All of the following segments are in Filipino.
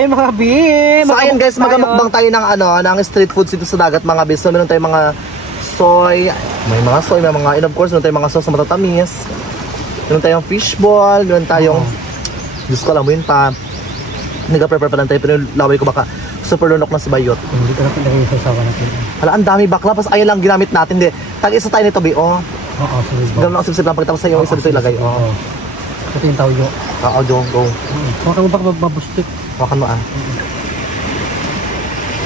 tayo mga B. So ayun guys, magamukbang tayo ng ng street foods dito sa dagat mga B. So meron tayong mga soy, may mga soy, may mga, and of course, meron tayong mga sauce na matatamis. Meron tayong fishball, meron tayong, Diyos ko alam mo yun pa. Nag-prepare pa lang tayo, pero laway ko baka super lunok na si Bayot. Hindi ko na pinagay yung sasawa natin. Hala, ang dami bakla, pas ayun lang ginamit natin. Tag-isa tayo nito, B, oh. Oo, sige. Ganun ang sip-sip lang, pagkatapos sa'yo, isa dito ilagay, oh. Ito yung tawyo. Oo, go. Huwag mo baka mabustik. Wakan mo,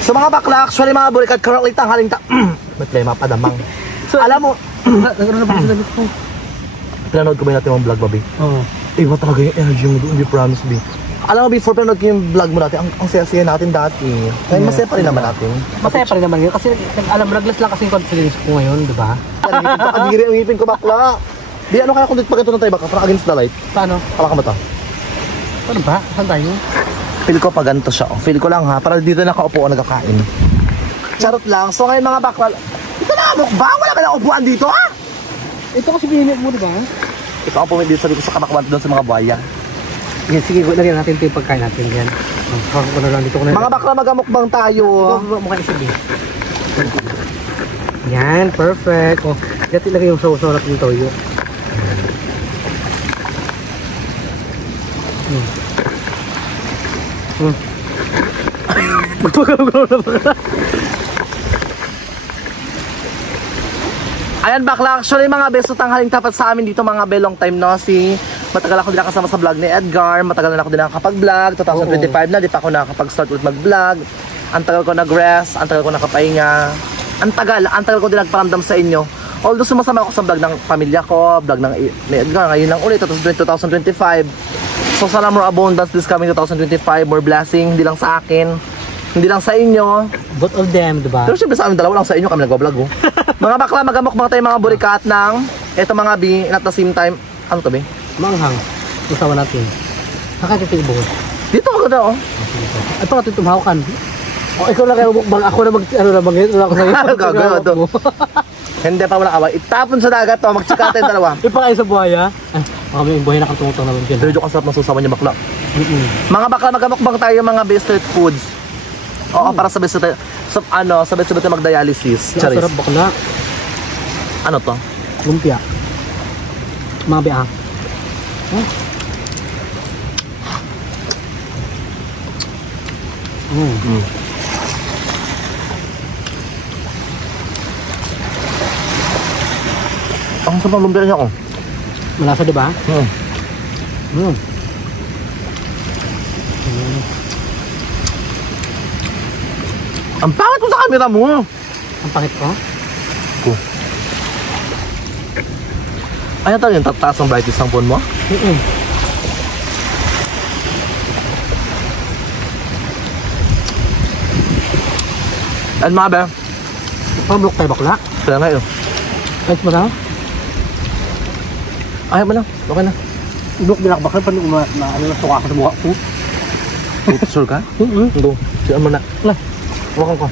So mga bakla, actually mga burikat, currently tanghaling ba't may mapadamang? So, alam mo, nagkaroon na ba sa damit ko? pinanood ko ba natin yung vlog, Babi? Oo. Iba talaga yung energy mo doon, hindi promise, B. Alam mo, before pinanood ko yung vlog mo natin, ang saya-saya natin dati. Kaya masaya pa rin naman natin. Masaya pa rin naman yun. Kasi alam mo, naglas lang kasi yung confidence ko ngayon, di ba? Kadiri ang ngipin ko, bakla. Di, ano kaya kung dito pag ito na tayo, bakla? Parang against the light. Paano? Kala ka ba ito? Paano ba? Saan tayo? Feel ko pa ganito siya. Feel ko lang ha, para dito nakaupo o nagkakain. Charot lang. So ngayon mga bakla, ito na mukbang, wala ba na upuan dito ha? Ito kasi binili mo, di ba? Ito ang pumili dito sabi ko sa kamakwan doon sa mga buhaya. Sige, lagyan natin ito yung pagkain natin yan. Parang ko na lang dito ko na. Mga bakla, magamukbang tayo. Mukha isabi. Yan, perfect. O, dito ilagay yung sauce natin yung toyo. Ayan bakla, actually mga beso tanghaling tapat sa amin dito mga be, long time no si. Matagal ako din nakasama sa vlog ni Edgar, matagal na ako din nakakapag-vlog, 2025 na, di pa ako nakakapag-start ulit mag-vlog. Ang tagal ko nag-rest, ang tagal ko nakapahinga. Ang tagal ko din nagparamdam sa inyo. Although sumasama ako sa vlog ng pamilya ko, vlog ng ni Edgar, ngayon lang ulit, 2025. So sana more abundance this coming 2025, more blessing, hindi lang sa akin, hindi lang sa inyo. Both of them, diba? Pero syempre sa amin dalawa lang sa inyo kami nagbablog oh. Mga bakla, magamukbang tayo mga burikat ng eto mga B, at the same time, ano to B? Manghang. Usawa natin. Saka ito yung buhos. Dito ako na oh. Ito natin tumhawakan. O, ikaw lang kayo mukbang. Ako na mag-bangit. Ako na yun. Gagawin to. Hindi pa walang away. Itapon sa dagat to, magtsikata yung dalawa. Ipakain sa buhaya. Baka may buhay na katungutang naman dyan. Pero yung kasarap ng susawan niya bakla. Mga bakla, magamukbang tayo mga street foods. Oo, para sabay sa sabay tayo mag-dialysis. Charis. Sarap bakla. Ano to? Lumpia. Mga bia. Ang sarap ng lumpia niya oh. Malasa diba? Ang pangit ko sa camera mo. Ang pangit ko? Ano talaga yung tataas ang brightness ng phone mo? Ano mga ba? Pamblok tayo bakla. Kaya nga yun. Kahit mo na? Ayaw mo na. Okay na. Blok binakbakla. Paano suka ka sa mukha ko? Sure ka? Go. Siyan mo na. Wakan ko.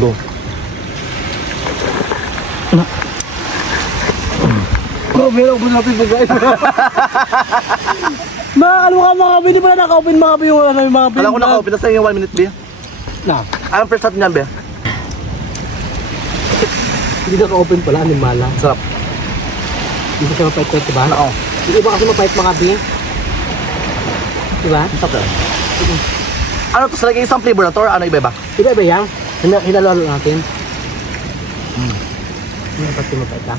Go. Bro, meron ko natin pagkain. Ano ka mga kape? Hindi pala naka-open mga kape yung mga kape. Alam ko naka-open na sa'yo yung 1 minute, Bea. Anong first natin yan, Bea? Hindi naka-open pala, animala. Sarap. Hindi siya mapait-pait, diba? Oo. Hindi ba kasi mapait mga kape? Diba? Sarap. Ano to? Salagay isang flavor na to or ano iba-iba? Iba-iba yan. Hinalalo natin. Hindi dapat yung mapait ka.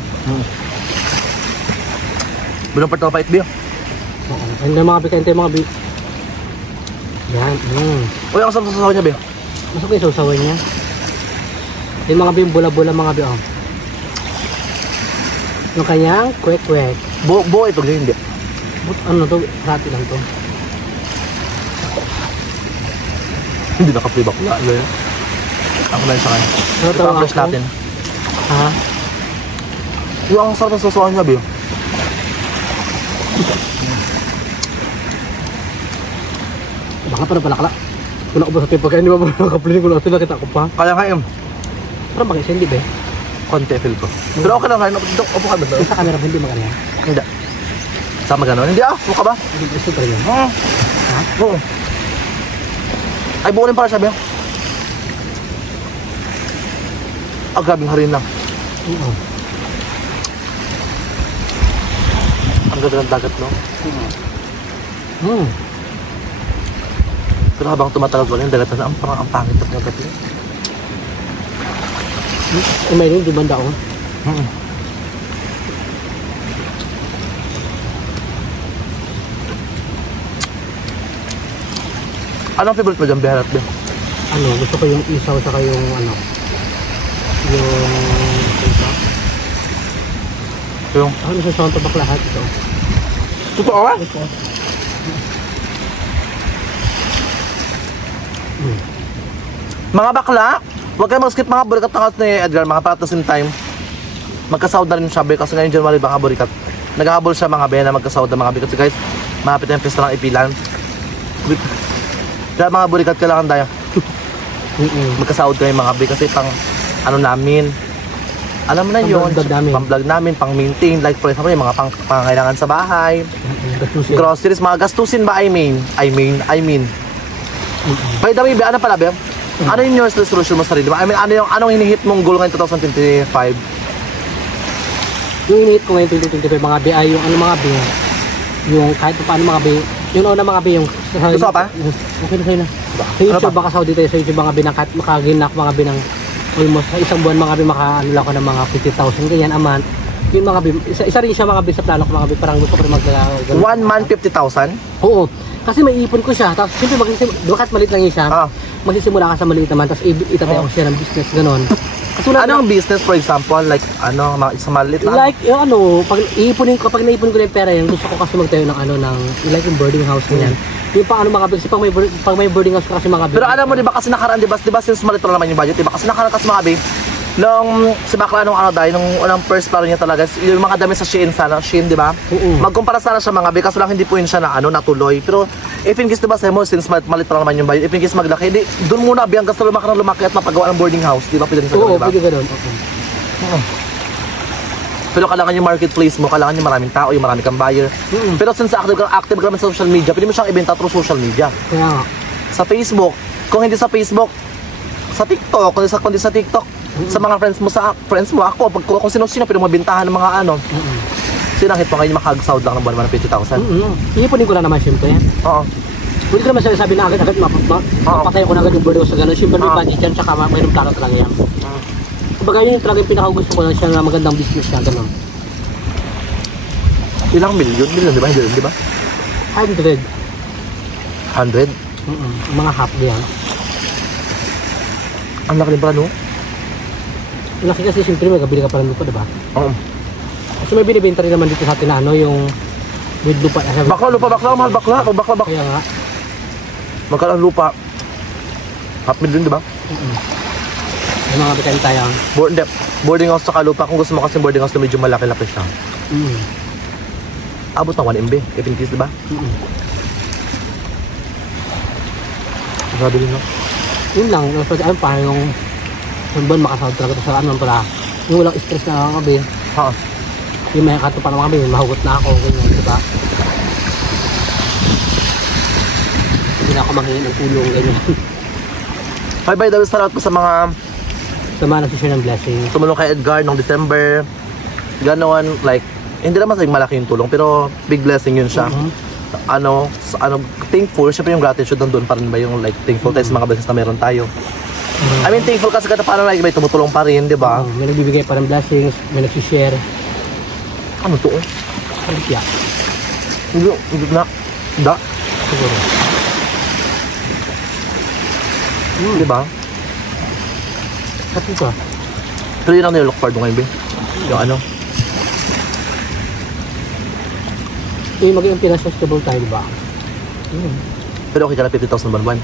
Bilang part na mapait, Bea. Hindi mga kape, kain tayo mga kape. Yan. Uy, ang sarap sa sasawa niya, Bea. Masok yung sausawan niya. Yung mga kape, yung bula-bula mga kape. Yung kanyang kwek-kwek. Buo ito, hindi. Ano to? Rati lang to. Hindi naka-play back na. Ako na yun sa kanya. Ito-flash natin. Ha? Yung ang sarap sa sasawa niya, Bea. Baka pa na palakla. Wala ko ba sa tipa kaya hindi ba nakaplinin ko natin nakita ko pa. Kaya nga yun. Parang bakit siya hindi ba? Konti feel ko. Pero okay lang kayo. Upo ka ba ito? Sa camera ba hindi magana yan? Hindi. Sama gano'n? Hindi ah. Upo ka ba? Hindi gusto pa rin yan. Ha? Oo. Ay, buo rin pala siya, Bea. Ah, grabing harina. Oo. Ang ganda ng dagat, no? Hmm. Pero habang tumatagal ko yung dagat na parang ang pangit at dagat yun. May rin, di banda ko. Anong favorite mo dyan, Bea? Ano, gusto ko yung isaw saka yung ano. Yung... Ito. Yung... Ako nasasawan tabak lahat ito. Totoo ba? Ito. Mga bakla, huwag kayo mag-skip mga burikat ng house ni Edgar, mga para at the same time. Magkasawd na rin siya, Bea, kasi ngayon January mga burikat. Naghahabol siya mga Bea na magkasawd na mga Bea. Kasi guys, malapit na yung pista ng ipilan. Kaya mga burikat kailangan tayo. Magkasahod kami mga Bea kasi pang ano namin. Alam mo na yun, pang vlog namin, pang maintain, like for example, yung mga pangangailangan sa bahay, groceries, mga gastusin ba I mean. By the way, Bea, ano pala Bea? Ano yung New Year's resolution mo sa sarili? I mean, anong hinihit mong goal ngayon 2025? Yung inihit ko ngayon 2025 mga Bea, yung ano mga Bea, yung kahit paano mga Bea, yung una mga Bea, yung gusto pa? Okay na sa'yo na. Sa YouTube, baka Saudi tayo sa YouTube mga Bea, kahit makaginak mga Bea ng almost sa isang buwan mga Bea, makaano lang ko ng mga 50,000 ganyan a month. Yun mga Bea, isa rin siya mga Bea sa plano ko mga Bea, parang gusto ko rin mag-1 month 50,000? Oo. Kasi may ipon ko siya, tapos siyempre bakit maliit lang yun siya, magsisimula ka sa maliit naman, tapos itatayo ko siya ng business, gano'n. Anong business for example, like ano, sa maliit na? Like, yung ano, pag iipunin ko, pag naipon ko na yung pera yan, gusto ko kasi magtayo ng ano, ng, like yung boarding house na yan. Yung pang ano mga Bea, kasi pag may boarding house ka kasi mga Bea. Pero alam mo, di ba kasi nakaraan, di ba since maliit naman yung budget, di ba kasi nakaraan kasi mga Bea, nung si Bakla nung ano dahil nung unang first plano niya talaga yung mga damit sa Shein sana, Shein di ba? Magkumpara sana siya mga Bea, kaso lang hindi po yun siya na ano natuloy. Pero if in case di ba sa mo since malit lang naman yung budget, if in case maglaki, di doon muna Bea hanggang sa lumaki at mapagawa ng boarding house, di ba? Pwede rin sa Oo, diba? pwede gano'n. Pero kailangan yung marketplace mo, kailangan yung maraming tao, yung marami kang buyer. Pero since active ka naman sa social media, pwede mo siyang ibenta through social media. Kaya nga. Sa Facebook, kung hindi sa Facebook, sa TikTok, kundi sa TikTok, sa mga friends mo, ako, kung sino-sino, pwede mo mabintahan ng mga ano. Sinang hit mo ngayon, makag-sound lang ng buwan ng 50,000. Iipunin ko lang naman siyempre. Oo. Hindi ko naman sabi na agad-agad, mapatayo ko na agad yung boarding house sa gano'n. Siyempre may budget yan, tsaka mayroong plano talaga yan. Kumbaga yun talaga yung pinakagusto ko na siya na magandang business niya, gano'n. Ilang milyon? Milyon, di ba? Hindi, di ba? 100. 100? Mga half diyan. Ang laki din pala, no? Laki kasi siyempre may gabili ka pa ng lupa, diba? Oo. Kasi may binibenta rin naman dito sa atin na ano, yung with lupa. Bakla, mahal bakla. Bakla. Kaya nga. Magkano ang lupa? Half million, di ba? May mga bitan tayo. Boarding house sa lupa. Kung gusto mo kasi boarding house na medyo malaki-laki siya. Abot na 1 MB, if in case, di ba? Grabe din, no? Yun lang, ano pa yung buwan makasahod talaga sa ano pala. Yung walang stress na mga Bea. Ha? Yung may kato pa ng mga Bea, mahugot na ako, ganyan, diba? Hindi na ako manghingi ng tulong, ganyan. Hi, by the way, salamat po sa mga Sa mga nagsishare ng blessing. tumulong kay Edgar noong December. Ganon, like, hindi naman sa malaki yung tulong, pero big blessing yun siya. Thankful, syempre yung gratitude nandun pa rin ba yung like thankful tayo sa mga blessings na meron tayo. I mean thankful kasi kada parang like may tumutulong pa rin, di ba? May nagbibigay pa ng blessings, may nagsishare. Ano to? Halipya. Hindi na. Da? Siguro. Di ba? At ito. Pero yun ang nilook forward ngayon, Bea. Yung ano? Yung maging pinasustainable tayo, diba? Pero okay ka na 50,000 buwan-buwan.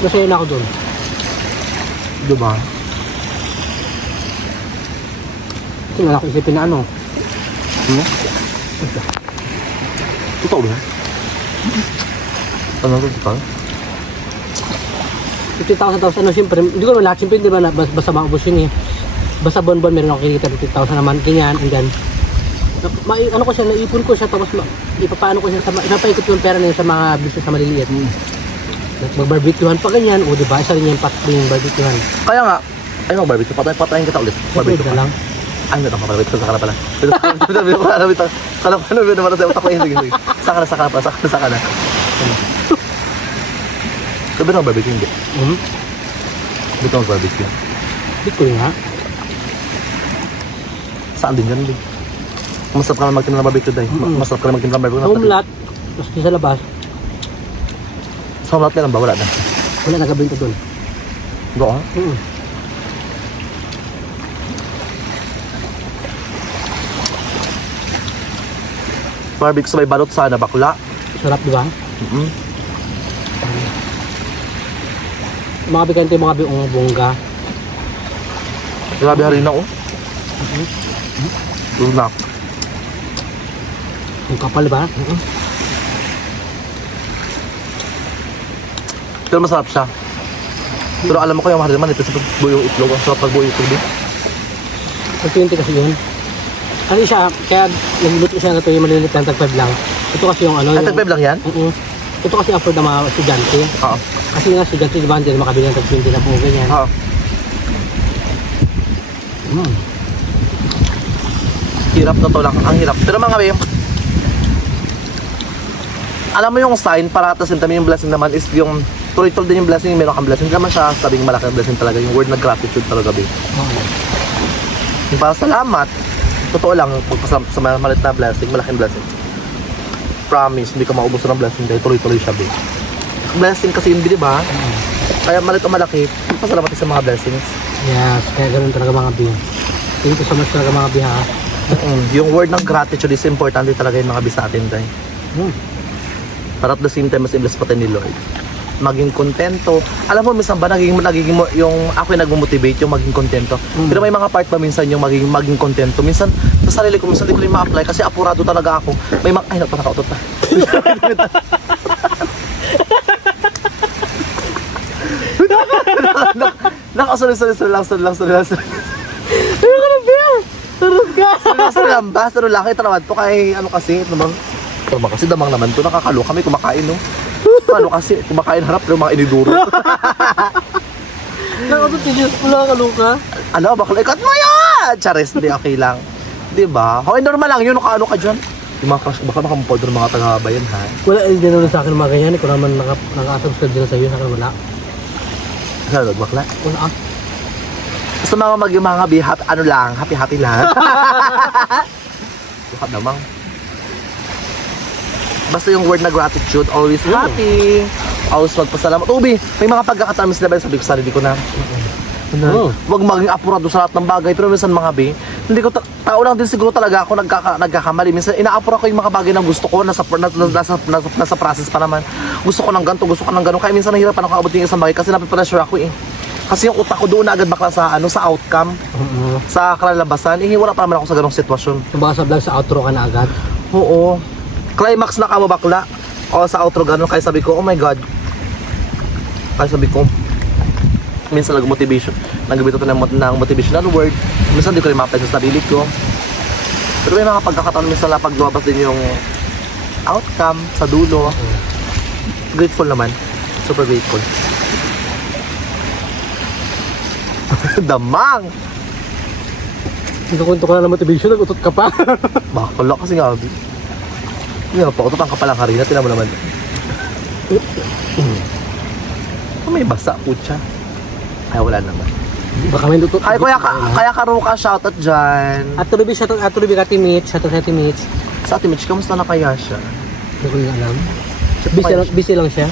Masaya na ako doon. Di ba? Kasi wala akong isipin na ano. Totoo ba? Ano ito? Totoo? 50,000 ano, siyempre, hindi ko naman lahat, siyempre, di ba, basta maubos yun eh. Basta buwan-buwan, meron ako kikita 50,000 naman, ganyan, and then, Ano ko siya, naipon ko siya, tapos ipapaano ko siya, ipapaikot ko yung pera na yun sa mga business na maliliit. Mag-barbecuehan pa ganyan, o diba, isa rin yung barbecuehan. Kaya nga, ay mag-barbecue, patayin kita ulit. Barbecue na lang. Ay, meron ka pala, wait, saka na pala. Kala pa na, meron naman sa utak ko yun, sige. Saka na. Sabi na mag-barbecue, hindi. Dito mag-barbecue. Dito nga. Saan din yan, din? Masarap ka naman magtimla ng barbecue, day. Masarap ka naman magtimla ng barbecue. Sa umlat, maski sa labas. Sa umlat ka lang ba? Wala na. Wala nagabinta doon. Doon? Barbecue sa may balot sana, bakla. Sarap, di ba? Mga bigante, mga bongga. Grabe harina, oh. Lunak. Yung kapal, di ba? Pero masarap siya. Pero alam mo ko yung harina man, ito sa pagbuo yung itlog. Ang sarap pagbuo yung itlog. Pag-20 kasi yun. Kasi siya, kaya nagluto siya na ito yung maliliit lang, tag-5 lang. Ito kasi yung ano. Ay, tag-5 lang yan? Ito kasi afford ng mga estudyante. Oo. Kasi nga estudyante, di ba, hindi na makabili ng tag-20 na po ganyan. Oo. Hirap na to lang, ang hirap. Pero mga babe, alam mo yung sign para atasin kami yung blessing naman is yung tuloy-tuloy din yung blessing, meron kang blessing. Hindi naman siya sabing malaking blessing talaga, yung word na gratitude talaga babe. Yung para salamat, totoo lang, pagpasalamat sa malit na blessing, malaking blessing. Promise, hindi ka maubos ng blessing dahil tuloy-tuloy siya babe. Blessing kasi yun, di ba? Kaya malit o malaki, pasalamat sa mga blessings. Yes, kaya ganun talaga mga bi. Thank you so much talaga mga bi ha. Yung word ng gratitude is importante talaga yung mga bi sa atin dahil. Para at the same time, mas i-bless pa tayo ni Lord. Maging kontento. Alam mo, minsan ba, nagiging yung ako yung nag-motivate yung maging kontento. Pero may mga part pa minsan yung maging kontento. Minsan, sa sarili ko, minsan di ko rin ma-apply kasi apurado talaga ako. May mga, ay, nakautot na. Sorry lang. Ayoko na, Bill! Sarap ka! Sarap lang. Ito naman to kay, ano kasi, naman kasi damang naman to, nakakalo kami kumakain, no? Ano kasi, kumakain harap ng mga iniduro. Nakautot tinis pula ka, Luka. Ano, bakla, ikat mo yan! Charis, hindi, okay lang. Diba? Okay, normal lang yun, ano ka dyan? Yung mga crush, baka makamupod ng mga taga-bayan, ha? Wala, hindi na sa akin mga ganyan. Kung naman naka-subscribe din sa'yo, sa akin wala. Ano, bakla? Wala. Basta mga bihat, ano lang, happy lang. Bukat namang. Basta yung word na gratitude, always happy, always magpasalamat. Ubi, may mga pagkakataon na ba, sabi ko sa sarili ko na, wag maging apurado sa lahat ng bagay. Pero minsan mga bi, hindi ko, tao lang din siguro talaga ako nagkakamali. Minsan inaapura ko yung mga bagay na gusto ko, nasa process pa naman. Gusto ko ng ganito, gusto ko ng gano'n. Kaya minsan nahirapan ako abutin yung isang bagay kasi napipressure ako eh. Kasi yung utak ko doon na agad bakla sa sa outcome, sa kalalabasan. Wala pa naman ako sa ganong sitwasyon. Baka sa vlog, sa outro ka na agad? Oo. Climax na ka mo bakla. O sa outro gano'n. Kaya sabi ko, oh my God. Kaya sabi ko, minsan nag-motivation. Nag-gabit ako ng motivational word. Minsan di ko rin ma-apply sa sarili ko. Pero may mga pagkakataon minsan na paglabas din yung outcome sa dulo. Grateful naman. Super grateful. Damang! Ikaw ka na ng motivation, nag-utot ka pa. Bakala kasi nga. Hindi nga pa, utotan ka palang harina. Tinan mo naman. May basa, putya. Ay, wala naman. Baka may lutot. Ay, kaya Karuka, shoutout dyan. At tuloy ka Mitch. Shoutout sa Mitch. Sa Ate Mitch, kamusta na kaya siya? Hindi ko nga alam. Busy lang siya.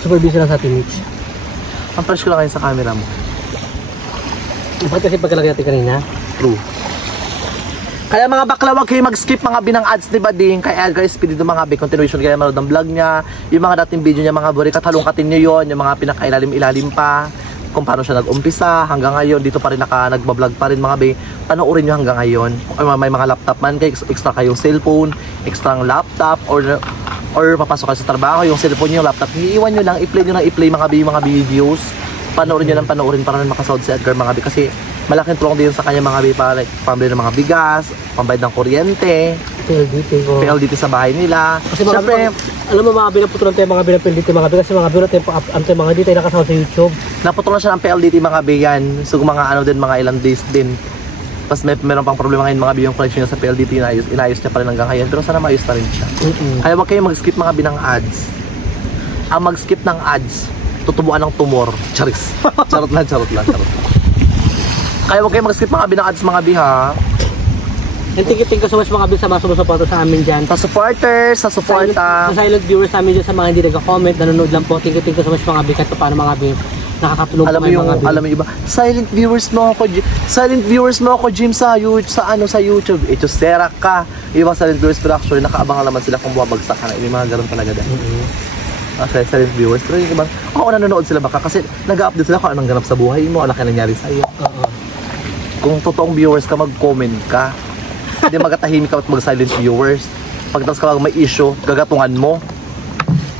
Super busy lang sa Mitch. Ang fresh ko lang kayo sa camera mo. Bakit kasi pagkalagay natin kanina? True. Kaya mga bakla, wag kayo mag-skip mga binang ads ni Bading kay Edgar Espiritu, mga continuation kaya manood ng vlog niya, yung mga dating video niya, mga burikat, halongkatin niyo yon, yung mga pinakailalim-ilalim pa, kung paano siya nag-umpisa hanggang ngayon, dito pa rin nagbablog pa rin mga be, panoorin niyo hanggang ngayon. May mga laptop man kayo, extra kayong cellphone, extra ng laptop, or papasok kayo sa trabaho, yung cellphone niyo, laptop, iiwan niyo lang, i-play niyo lang, i-play mga videos, panoorin niyo lang, panoorin para rin makasound si Edgar mga be, kasi malaking tulong din sa kanya mga bi para like, pambili ng mga bigas, pambayad ng kuryente, PLDT ko. PLDT sa bahay nila. Kasi mga Siyempre, alam mo mga binaputulan tayo mga PLDT mga bi kasi mga binaputulan tayo ang mga dito ay nakasama sa YouTube. naputulan siya ng PLDT mga bi yan. So mga ano din, mga ilang days din. Tapos meron pang problema ngayon mga bi yung connection niya sa PLDT, inayos niya pa rin hanggang ngayon. Pero sana maayos na rin siya. Kaya wag kayo mag-skip mga bi ng ads. Ang mag-skip ng ads, tutubuan ng tumor. Charis. Charot lang. Kaya wag kayo mag-skip mga bi ng ads mga bi ha. And thank you so much mga bi sa mga sumusuporta sa amin dyan. Sa supporters, sa suporta. Sa silent viewers namin dyan sa mga hindi nagka-comment, nanonood lang po. Thank you so much mga bi kahit paano mga bi. Nakakatulong Alam mo po kayo, yung mga bi. alam mo yung iba, silent viewers mo ako Jim sa YouTube. Ito sera ka. Ibang silent viewers pero actually nakaabang naman sila kung bumabagsak ka na. May mga ganun talaga dahil. Silent viewers pero yung ibang nanonood sila baka kasi nag-update sila kung anong ganap sa buhay mo, ano kaya nangyari sa iyo. Kung totoong viewers ka, mag-comment ka. Hindi magatahimik ka at mag-silent viewers. Pagkatapos ka may issue, gagatungan mo.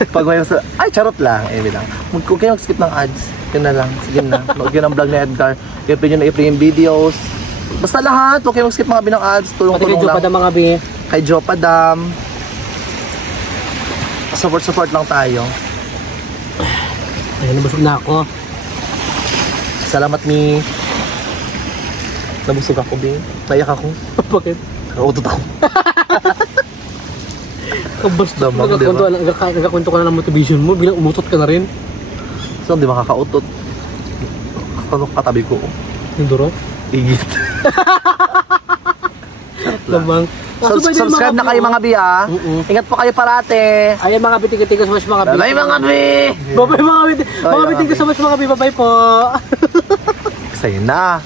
Pag may ay charot lang, lang. Huwag kayo mag-skip ng ads. Yun na lang, sige na. Huwag yun ang vlog ni Edgar. I-upload nyo na i-play yung videos. Basta lahat, huwag kayo mag-skip mga binang ads. Tulong-tulong lang. Pati mga bi. Kay Jopadam. Support lang tayo. Ayun, nabusog na ako. Salamat mi. Nabusog ako, Bing. Naiyak ako. Bakit? Nakautot ako. Basta Damang, di ba? nagkakwento ka na ng motivation mo, bilang umutot ka na rin. So, hindi makakautot. Ano katabi ko? Hinduro? Igit. Lamang. Subscribe na kayo mga bi ah. Ingat po kayo parate. Ayan mga biting so much mga bi. Bye mga bi. Bye mga biting. Mga biting so much mga bi. Bye po. Sa'yo na.